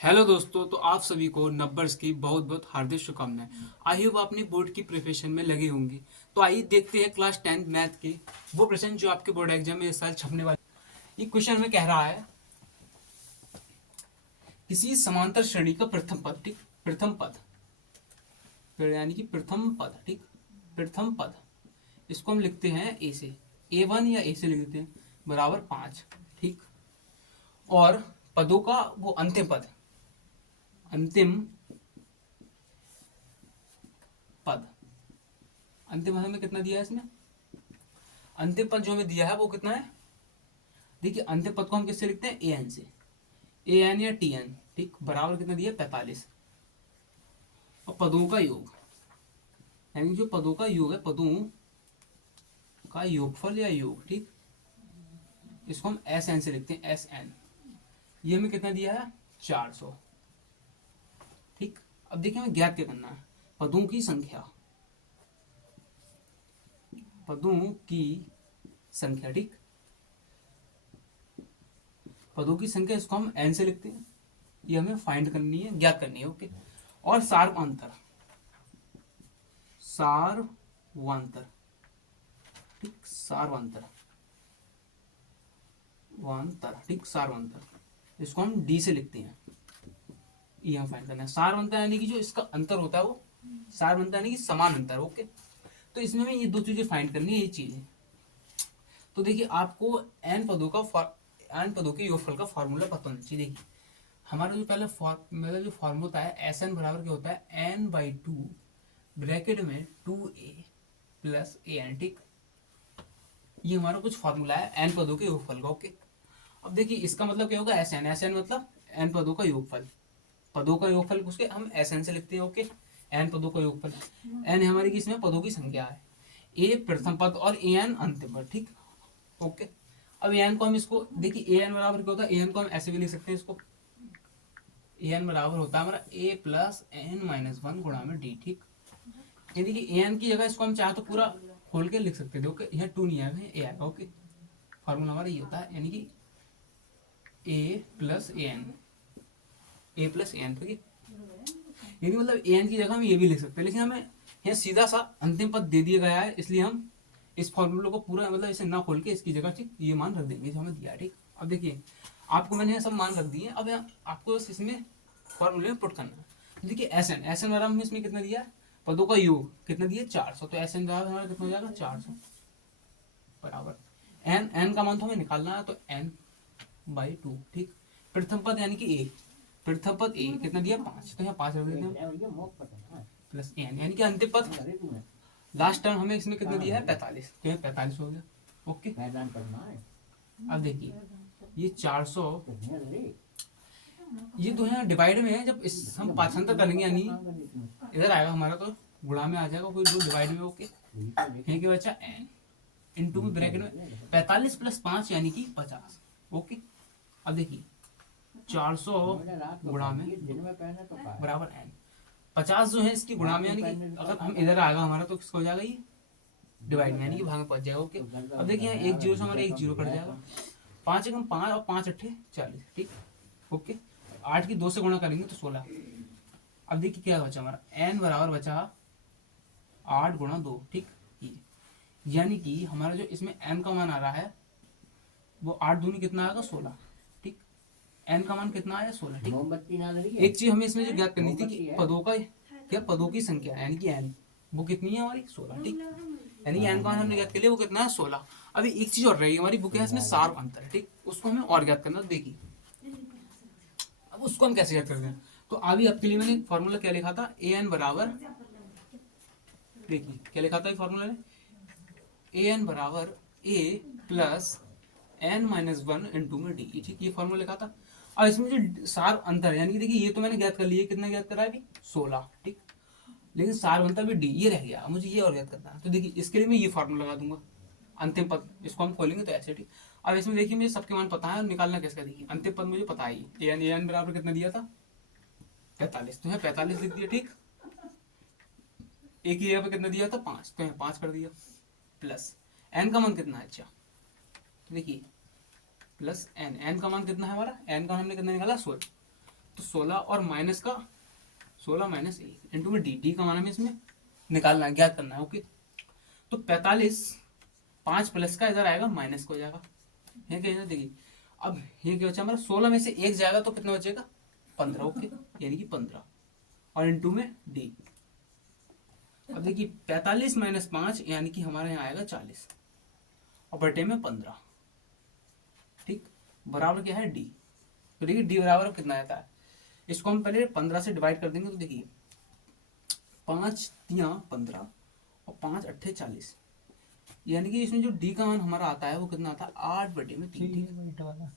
Hello दोस्तों, तो आप सभी को नंबर्स की बहुत बहुत हार्दिक शुभकामनाएं। आई होप अपनी बोर्ड की प्रिपरेशन में लगे होंगे। तो आइए देखते हैं क्लास 10 मैथ के वो प्रश्न जो आपके बोर्ड एग्जाम में इस साल छपने वाले। ये क्वेश्चन में कह रहा है किसी समांतर श्रेणी का प्रथम पद, ठीक, प्रथम पद यानी कि प्रथम पद, ठीक, प्रथम पद इसको हम लिखते हैं ए से, A1 या ए से लिख देते हैं, बराबर 5, ठीक। और पदों का वो अंतिम पद, अंतिम पद, अंतिम पद में कितना दिया है इसमें, अंतिम पद जो हमें दिया है वो कितना है। देखिए अंतिम पद को हम किससे लिखते हैं, ए एन से, ए एन या टी एन, ठीक, बराबर कितना दिया, 45। और पदों का योग, यानी जो पदों का योग है, पदों का योगफल या योग, ठीक, इसको हम एस एन से लिखते हैं, एस एन। ये हमें कितना दिया है, 400, ठीक। अब देखिए हमें ज्ञात क्या करना है, पदों की संख्या, पदों की संख्या, ठीक, पदों की संख्या इसको हम एन से लिखते हैं। ये हमें फाइंड करनी है, ज्ञात करनी है, ओके। और सार्वंतर, सारवांतर, ठीक, सारवांतर, वांतर, ठीक, सारवांतर इसको हम डी से लिखते हैं। ये हम फाइंड करना है सारवांतर, यानी कि जो इसका अंतर होता है वो सारवांतर यानी कि समान अंतर, ओके। तो इसमें हमें ये दो चीजें फाइंड करनी है, ये चीजें। तो देखिए आपको एन पदों के योगफल का फॉर्मूला पता होना चाहिए। देखिए हमारा जो पहले मतलब जो फॉर्मूला होता है, एस एन बराबर क्या होता है, एन बाई टू, ब्रैकेट में 2a प्लस ए एन, ठीक। ये हमारा कुछ फॉर्मूला है एन पदों के योगफल का, ओके। अब देखिए इसका मतलब क्या होगा, एस एन, एस एन मतलब एन पदों का योगफल, पदों का योगफल उसके हम एस एन से लिखते हैं, ओके। एन पदों का योगफल, एन हमारी किसमें, पदों की संख्या है, ए प्रथम पद और ए एन अंतिम पद, ठीक, ओके। अब ए एन को हम इसको देखिए, ए एन बराबर क्या होता है, ए एन को हम ऐसे भी लिख सकते हैं इसको, ए एन बराबर होता है हमारा ए प्लस एन माइनस वन गुणा में डी, ठीक। यानी कि ए एन की जगह इसको हम चाहे तो पूरा खोल के लिख सकते थे, ओके। यहाँ टू नहीं आएगा, ए आएगा, ओके। फॉर्मूला हमारा ये होता है, यानी कि ए plus A N, A plus A N, ठीक है। यानी मतलब ए एन की जगह हम ये भी लिख सकते हैं, लेकिन हमें यहाँ सीधा सा अंतिम पद दे दिया गया है, इसलिए हम इस फॉर्मूले को पूरा मतलब इसे ना खोल के इसकी जगह, ठीक, ये मान रख देंगे जो हमें दिया है, ठीक। अब देखिए आपको मैंने ये सब मान रख दिए, अब आपको बस इसमें फॉर्मूले में पुट करना है। देखिए एस एन, एस एन बराबर में इसमें कितना दिया है, पदों का योग कितना दिया, 400। तो एस एन बराबर हमारा कितना हो जाएगा, 400 बराबर एन, एन का मान तो हमें निकालना है, तो एन बाई टू, ठीक। प्रथम पद यानी कि ए, प्रथम पद ए कितना दिया, 5, तो यहाँ 5 रख देते हैं, प्लस एन यानी कि अंतिम पद, लास्ट टर्म हमें इसमें कितना दिया है, 45, तो यहाँ 45 हो गया, ओके। अब देखिए ये 400, ये दो यहाँ डिवाइड में है, जब इस हम पाठांतर करेंगे यानी इधर आएगा हमारा तो गुणा में आ जाएगा, कोई दो डिवाइड में, ओके। यहीं के बच्चा एन इंटू में ब्रैकेट में 45 प्लस 5 यानी कि 50, ओके। अब देखिए 400 गुणा में बराबर एन, 50 जो है इसकी गुणा में, यानी कि अगर हम इधर आएगा हमारा तो किसको हो जाएगा, ये डिवाइड में यानी कि भाग में पहुंच जाएगा, ओके। अब देखिए एक जीरो से हमारा एक जीरो कट जाएगा, 5 एकम 5 और 5 अट्ठे 40, ठीक, ओके। 8 की 2 से गुणा करेंगे तो 16। अब देखिए क्या बचा हमारा, एन बराबर बचा 8 गुणा 2, ठीक। ये यानी कि हमारा जो इसमें एन का मान आ रहा है वो 8 दूनी कितना आएगा, 16, ठीक। एन का मान कितना आया, 16, ठीक। एक चीज हमें इसमें जो ज्ञात करनी थी कि पदों का क्या, पदों की संख्या यानी कि एन, वो कितनी है हमारी, 16, ठीक। यानी कि एन का मान हमने ज्ञात कर लिया, वो कितना है, 16। अभी एक चीज और रही हमारी बुक है, इसमें सार अंतर है, ठीक, उसको हमें और ज्ञात करना। देखिए अब उसको हम कैसे ज्ञात करते हैं, तो अभी आपके लिए मैंने फॉर्मूला क्या लिखा था, ए एन बराबर, देखिए क्या लिखा था फॉर्मूला में, ए एन बराबर a plus n minus one into में डी, ठीक, ये फॉर्मूला लिखा था। और इसमें जो सार अंतर यानी कि देखिए ये तो मैंने ज्ञात कर लिया, कितना ज्ञात करा है अभी, 16, ठीक। लेकिन सार अंतर भी डी, ये रह गया, मुझे ये और ज्ञात करना है। तो देखिए इसके लिए मैं ये फॉर्मूला लगा दूंगा, अंतिम पद इसको हम खोलेंगे तो ऐसे, ठीक। अब इसमें देखिए मुझे सबके मान पता है, निकालना कैसे, देखिए अंतिम पद मुझे पता है, ए एन बराबर कितना दिया था, 45, तो है 45 लिख दिया, ठीक। एक ही जगह पे कितना दिया था, 5, तो यहाँ 5 कर दिया, प्लस एन का मान कितना है, अच्छा तो देखिए प्लस एन, एन का मान कितना है हमारा, एन का हमने कितना निकाला, 16। तो 16 और माइनस का 16 माइनस 1 इंटू में डी का मान हमें इसमें निकालना है, ज्ञात करना है। ओके, तो 45 5 प्लस का इधर आएगा माइनस को हो जाएगा। ये क्या देखिए, अब ये क्या बचा हमारा 16 में से 1 जाएगा तो कितना बचेगा 15। ओके, यानी कि 15 और इंटू में डी। अब देखिए 45 माइनस 5 यानी कि हमारे यहाँ आएगा 40 और बटे में 15, ठीक, बराबर क्या है डी। तो देखिए डी बराबर कितना आता है, इसको हम पहले 15 से डिवाइड कर देंगे। तो देखिए 5 तियां 15 और 5 अट्ठे 40, यानी कि इसमें जो डी का मान हमारा आता है वो कितना आता है 8 बटे में 3।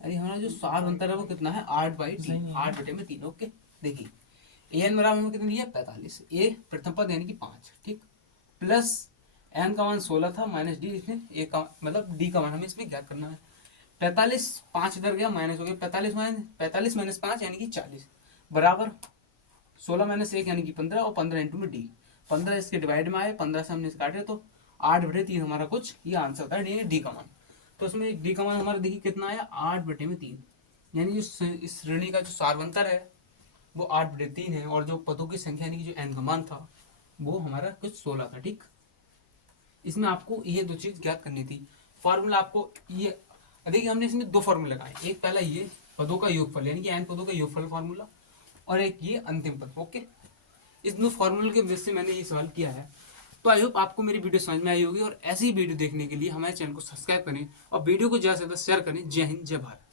अरे हमारा जो सार अंतर है वो कितना है 8/3, 8 बटे में 3। ओके, देखिए एन बराबर हमें कितना दिया 45, ए प्रथम पद यानी कि 5, ठीक, प्लस एन का मान 16 था माइनस डी, इसमें ए का मतलब डी का मान हमें इसमें ज्ञात करना है। 45 5 इधर गया माइनस हो गया, 45 माइनस 5 यानी कि 40 बराबर 16 माइनस 1 यानी कि 15 और 15 इंटू में डी। 15 इसके डिवाइड में आए, 15 से हमने काटे तो 8/3 हमारा कुछ ये आंसर था डी का मान। तो उसमें डी का मान हमारा देखिए कितना आया 8/3, यानी जो इस श्रेणी का जो सार्वंतर है वो 8/3 है और जो पदों की संख्या यानी कि जो एन का मान था वो हमारा कुछ 16 था। ठीक, इसमें आपको ये दो चीज ज्ञात करनी थी। फॉर्मूला आपको ये देखिए हमने इसमें दो फॉर्मूला लगाए, एक पहला ये पदों का योगफल यानी कि एन पदों का योगफल फॉर्मूला और एक ये अंतिम पद। ओके, इस दो फॉर्मूले के बेस से मैंने ये सवाल किया है। तो आई होप आपको मेरी वीडियो समझ में आई होगी और ऐसी वीडियो देखने के लिए हमारे चैनल को सब्सक्राइब करें और वीडियो को ज़्यादा से ज़्यादा शेयर करें। जय हिंद, जय भारत।